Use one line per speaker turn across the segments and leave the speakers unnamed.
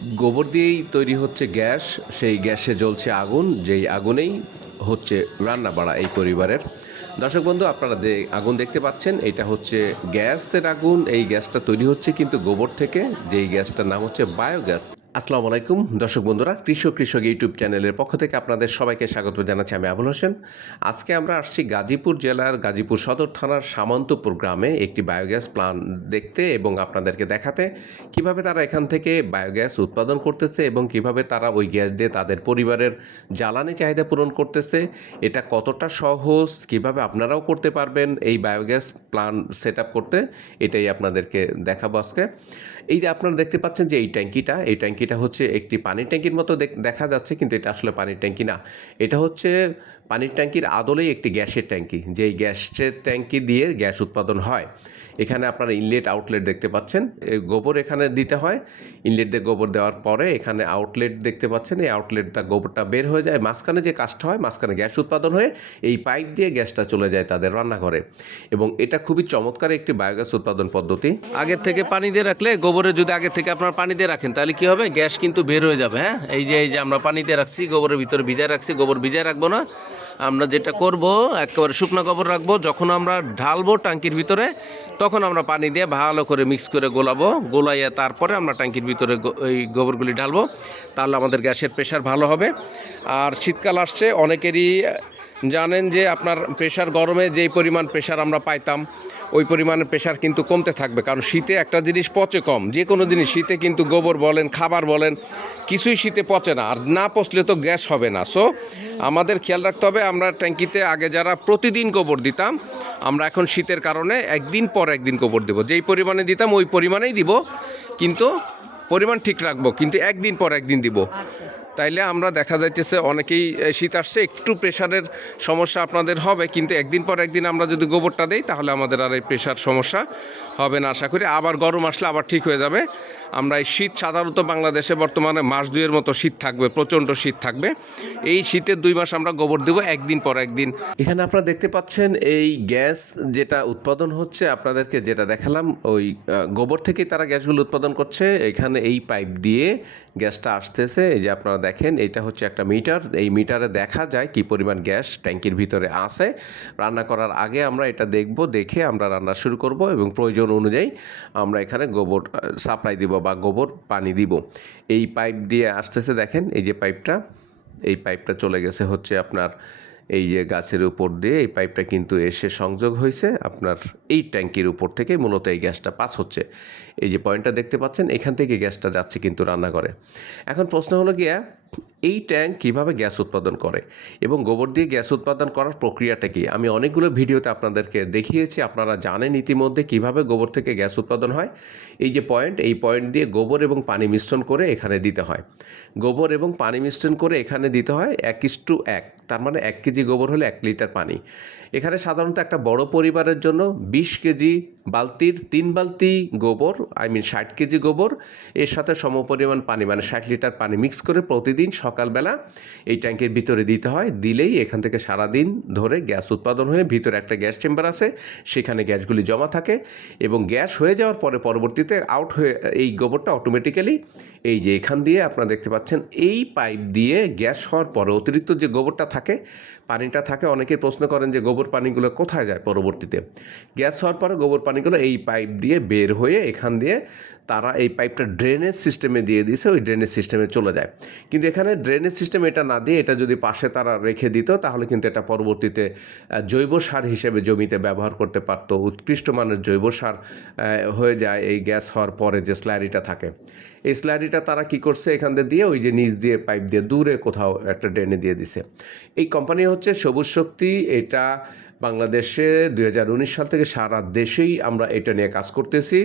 গোবর দিয়েই তৈরি হচ্ছে গ্যাস, সেই গ্যাসে জ্বলছে আগুন, যেই আগুনেই হচ্ছে রান্না বাড়া এই পরিবারের। দর্শক বন্ধু, আপনারা যে আগুন দেখতে পাচ্ছেন, এটা হচ্ছে গ্যাসের আগুন, এই গ্যাসটা তৈরি হচ্ছে কিন্তু গোবর থেকে, যেই গ্যাসটার নাম হচ্ছে বায়োগ্যাস। আসসালামু আলাইকুম। দর্শক বন্ধুরা, কৃষক কৃষক ইউটিউব চ্যানেলের পক্ষ থেকে আপনাদের সবাইকে স্বাগত জানাচ্ছি আমি আবুল হোসেন। আজকে আমরা আসছি গাজীপুর জেলার গাজীপুর সদর থানার সামন্তপুর গ্রামে একটি বায়োগ্যাস প্লান্ট দেখতে এবং আপনাদেরকে দেখাতে কীভাবে তারা এখান থেকে বায়োগ্যাস উৎপাদন করতেছে এবং কীভাবে তারা ওই গ্যাস দিয়ে তাদের পরিবারের জ্বালানি চাহিদা পূরণ করতেছে, এটা কতটা সহজ, কীভাবে আপনারাও করতে পারবেন এই বায়োগ্যাস প্লান্ট সেট করতে, এটাই আপনাদেরকে দেখাবো আজকে। এই যে আপনারা দেখতে পাচ্ছেন যে এই ট্যাঙ্কিটা, এই ট্যাঙ্কিটা হচ্ছে একটি পানির ট্যাঙ্কির মতো দেখ- যাচ্ছে, কিন্তু এটা আসলে পানির ট্যাঙ্কি না। এটা হচ্ছে পানির ট্যাঙ্কির আদলেই একটি গ্যাসের ট্যাঙ্কি, যেই গ্যাসের ট্যাঙ্কি দিয়ে গ্যাস উৎপাদন হয়। এখানে আপনারা ইনলেট, আউটলেট দেখতে পাচ্ছেন। গোবর এখানে দিতে হয়। ইনলেট দিয়ে গোবর দেওয়ার পরে এখানে আউটলেট দেখতে পাচ্ছেন। এই আউটলেটটা গোবরটা বের হয়ে যায়। মাঝখানে যে কাজটা হয়, মাঝখানে গ্যাস উৎপাদন হয়ে এই পাইপ দিয়ে গ্যাসটা চলে যায় তাদের রান্নাঘরে। এবং এটা খুবই চমৎকার একটি বায়োগ্যাস উৎপাদন পদ্ধতি।
আগের থেকে পানি দিয়ে রাখলে গোবরে যদি আগে থেকে আপনার পানি দিয়ে রাখেন, তাহলে কি হবে? গ্যাস কিন্তু বের হয়ে যাবে হ্যাঁ? এই যে এই যে আমরা পানিতে রাখছি, গোবরের ভিতরে ভিজায় রাখছি, গোবর ভিজায় রাখব না। আমরা যেটা করব, একেবারে শুকনো গোবর রাখব, যখন আমরা ঢালবো ট্যাঙ্কির ভিতরে, তখন আমরা পানি দিয়ে ভালো করে মিক্স করে গোলাবো, গোলাইয়া তারপরে আমরা ট্যাঙ্কির ভিতরে এই গোবরগুলি ঢালবো, তাহলে আমাদের গ্যাসের প্রেশার ভালো হবে। আর শীতকাল আসছে, অনেকেরই জানেন যে আপনার প্রেশার গরমে যেই পরিমাণ প্রেশার আমরা পাইতাম ওই পরিমাণে প্রেশার কিন্তু কমতে থাকবে, কারণ শীতে একটা জিনিস পচে কম। যে কোনো জিনিস, শীতে কিন্তু গোবর বলেন, খাবার বলেন, কিছুই শীতে পচে না, আর না পচলে তো গ্যাস হবে না। সো আমাদের খেয়াল রাখতে হবে, আমরা ট্যাঙ্কিতে আগে যারা প্রতিদিন গোবর দিতাম, আমরা এখন শীতের কারণে একদিন পর একদিন গোবর দেবো। যেই পরিমাণে দিতাম, ওই পরিমাণেই দিব, কিন্তু পরিমাণ ঠিক রাখব, কিন্তু একদিন পর একদিন দিব। তাইলে আমরা দেখা যাইতেছে অনেকেই শীত আসছে, একটু প্রেশারের সমস্যা আপনাদের হবে, কিন্তু একদিন পর একদিন আমরা যদি গোবরটা দেই, তাহলে আমাদের আর এই প্রেশার সমস্যা হবে না, আশা করি। আবার গরম আসলে আবার ঠিক হয়ে যাবে। আমরা এই শীত সাধারণত বাংলাদেশে বর্তমানে মাস দুইয়ের মতো শীত থাকবে, প্রচণ্ড শীত থাকবে। এই শীতের দুই মাস আমরা গোবর দেবো একদিন পর একদিন।
এখানে আপনারা দেখতে পাচ্ছেন এই গ্যাস যেটা উৎপাদন হচ্ছে, আপনাদেরকে যেটা দেখালাম, ওই গোবর থেকেই তারা গ্যাসগুলো উৎপাদন করছে। এখানে এই পাইপ দিয়ে গ্যাসটা আসতেছে। এই যে আপনারা দেখেন, এটা হচ্ছে একটা মিটার। এই মিটারে দেখা যায় কি পরিমাণ গ্যাস ট্যাঙ্কির ভিতরে আছে। রান্না করার আগে আমরা এটা দেখব, দেখে আমরা রান্না শুরু করব এবং প্রয়োজন অনুযায়ী আমরা এখানে গোবর সাপ্লাই দিব বা গোবর পানি দিব। এই পাইপ দিয়ে আসতেছে দেখেন, এই যে পাইপটা, এই পাইপটা চলে গেছে হচ্ছে আপনার এই যে গাছের উপর দিয়ে। এই পাইপটা কিন্তু এসে সংযোগ হয়েছে আপনার এই ট্যাঙ্কির উপর থেকে, মূলত এই গ্যাসটা পাস হচ্ছে। এই যে পয়েন্টটা দেখতে পাচ্ছেন, এখান থেকে গ্যাসটা যাচ্ছে কিন্তু রান্নাঘরে। এখন প্রশ্ন হলো গিয়া, এই ট্যাঙ্ক কীভাবে গ্যাস উৎপাদন করে এবং গোবর দিয়ে গ্যাস উৎপাদন করার প্রক্রিয়াটা কি? আমি অনেকগুলো ভিডিওতে আপনাদেরকে দেখিয়েছি, আপনারা জানেন ইতিমধ্যে কীভাবে গোবর থেকে গ্যাস উৎপাদন হয়। এই যে পয়েন্ট, এই পয়েন্ট দিয়ে গোবর এবং পানি মিশ্রণ করে এখানে দিতে হয়। গোবর এবং পানি মিশ্রণ করে এখানে দিতে হয় এক ইস টু এক, তার মানে এক কেজি গোবর হলে এক লিটার পানি। এখানে সাধারণত একটা বড় পরিবারের জন্য বিশ কেজি বালতির তিন বালতি গোবর আই মিন ষাট কেজি গোবর, এর সাথে সমপরিমাণ পানি মানে ষাট লিটার পানি মিক্স করে প্রতিদিন সকালবেলা এই ট্যাঙ্কের ভিতরে দিতে হয়। দিলেই এখান থেকে সারাদিন ধরে গ্যাস উৎপাদন হয়ে ভিতরে একটা গ্যাস চেম্বার আছে, সেখানে গ্যাসগুলি জমা থাকে এবং গ্যাস হয়ে যাওয়ার পরে পরবর্তীতে আউট হয়ে এই গোবরটা অটোমেটিক্যালি এই যে এখান দিয়ে আপনারা দেখতে পাচ্ছেন, এই পাইপ দিয়ে গ্যাস হওয়ার পরে অতিরিক্ত যে গোবরটা থাকে, পানিটা থাকে, অনেকে প্রশ্ন করেন যে গোবর পানিগুলো কোথায় যায় পরবর্তীতে। গ্যাস হওয়ার পরে গোবর পানিগুলো এই পাইপ দিয়ে বের হয়ে এখান দিয়ে তারা এই পাইপটা ড্রেনেজ সিস্টেমে দিয়ে দিয়েছে, ওই ড্রেনেজ সিস্টেমে চলে যায়। কিন্তু এখানে ড্রেনেজ সিস্টেম এটা না দিয়ে এটা যদি পাশে তারা রেখে দিত, তাহলে কিন্তু এটা পরবর্তীতে জৈব সার হিসেবে জমিতে ব্যবহার করতে পারত। উৎকৃষ্ট মানের জৈব সার হয়ে যায় এই গ্যাস হওয়ার পরে যে স্ল্যারিটা থাকে। এই স্ল্যারিটা তারা কি করছে এখান দিয়ে দিয়ে, ওই যে নিচ দিয়ে পাইপ দিয়ে দূরে কোথাও একটা ড্রেনে দিয়ে দিছে। এই কোম্পানি হচ্ছে সবুজ শক্তি, এটা বাংলাদেশে দুই হাজার উনিশ সাল থেকে সারা দেশেই আমরা এটা নিয়ে কাজ করতেছি।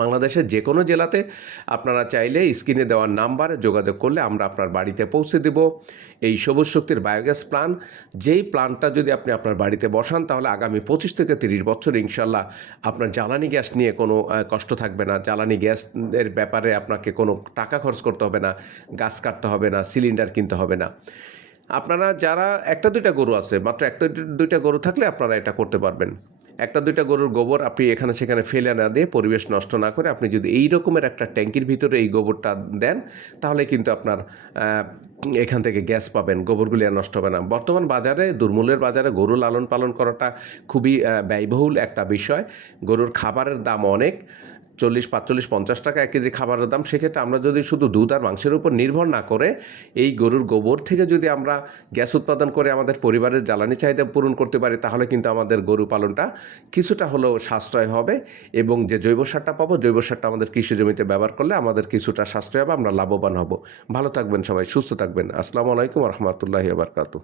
বাংলাদেশের যে কোনো জেলাতে আপনারা চাইলে স্ক্রিনে দেওয়ার নাম্বারে যোগাযোগ করলে আমরা আপনার বাড়িতে পৌঁছে দেব। এই সবুজ শক্তির বায়োগ্যাস প্লান যেই প্লানটা যদি আপনি আপনার বাড়িতে বসান, তাহলে আগামী পঁচিশ থেকে তিরিশ বছর ইনশাল্লাহ আপনার জ্বালানি গ্যাস নিয়ে কোনো কষ্ট থাকবে না। জ্বালানি গ্যাসের ব্যাপারে আপনাকে কোনো টাকা খরচ করতে হবে না, গাছ কাটতে হবে না সিলিন্ডার কিনতে হবে না। আপনারা যারা একটা দুইটা গরু আছে, মাত্র একটা দুইটা গরু থাকলে আপনারা এটা করতে পারবেন। একটা, দুইটা গরুর গোবর আপনি এখানে, সেখানে ফেলে না দিয়ে পরিবেশ নষ্ট না করে আপনি যদি এই রকমের একটা ট্যাঙ্কির ভিতরে এই গোবরটা দেন, তাহলে কিন্তু আপনার এখান থেকে গ্যাস পাবেন, গোবরগুলি আর নষ্ট হবে না। বর্তমান বাজারে দুর্মূল্যের বাজারে গরু লালন পালন করাটা খুবই ব্যয়বহুল একটা বিষয়। গরুর খাবারের দাম অনেক চল্লিশ, পাঁচচল্লিশ, পঞ্চাশ টাকা এক কেজি খাবারের দাম, সেক্ষেত্রে আমরা যদি শুধু দুধ আর মাংসের উপর নির্ভর না করে এই গরুর গোবর থেকে যদি আমরা গ্যাস উৎপাদন করে আমাদের পরিবারের জ্বালানি চাহিদা পূরণ করতে পারি, তাহলে কিন্তু আমাদের গরু পালনটা কিছুটা হলেও সাশ্রয় হবে এবং যে জৈব সারটা পাবো, জৈব সারটা আমাদের কৃষি জমিতে ব্যবহার করলে আমাদের কিছুটা সাশ্রয় হবে, আমরা লাভবান হব। ভালো থাকবেন সবাই, সুস্থ থাকবেন। আসসালামু আলাইকুম রহমতুল্লাহি বারকাতু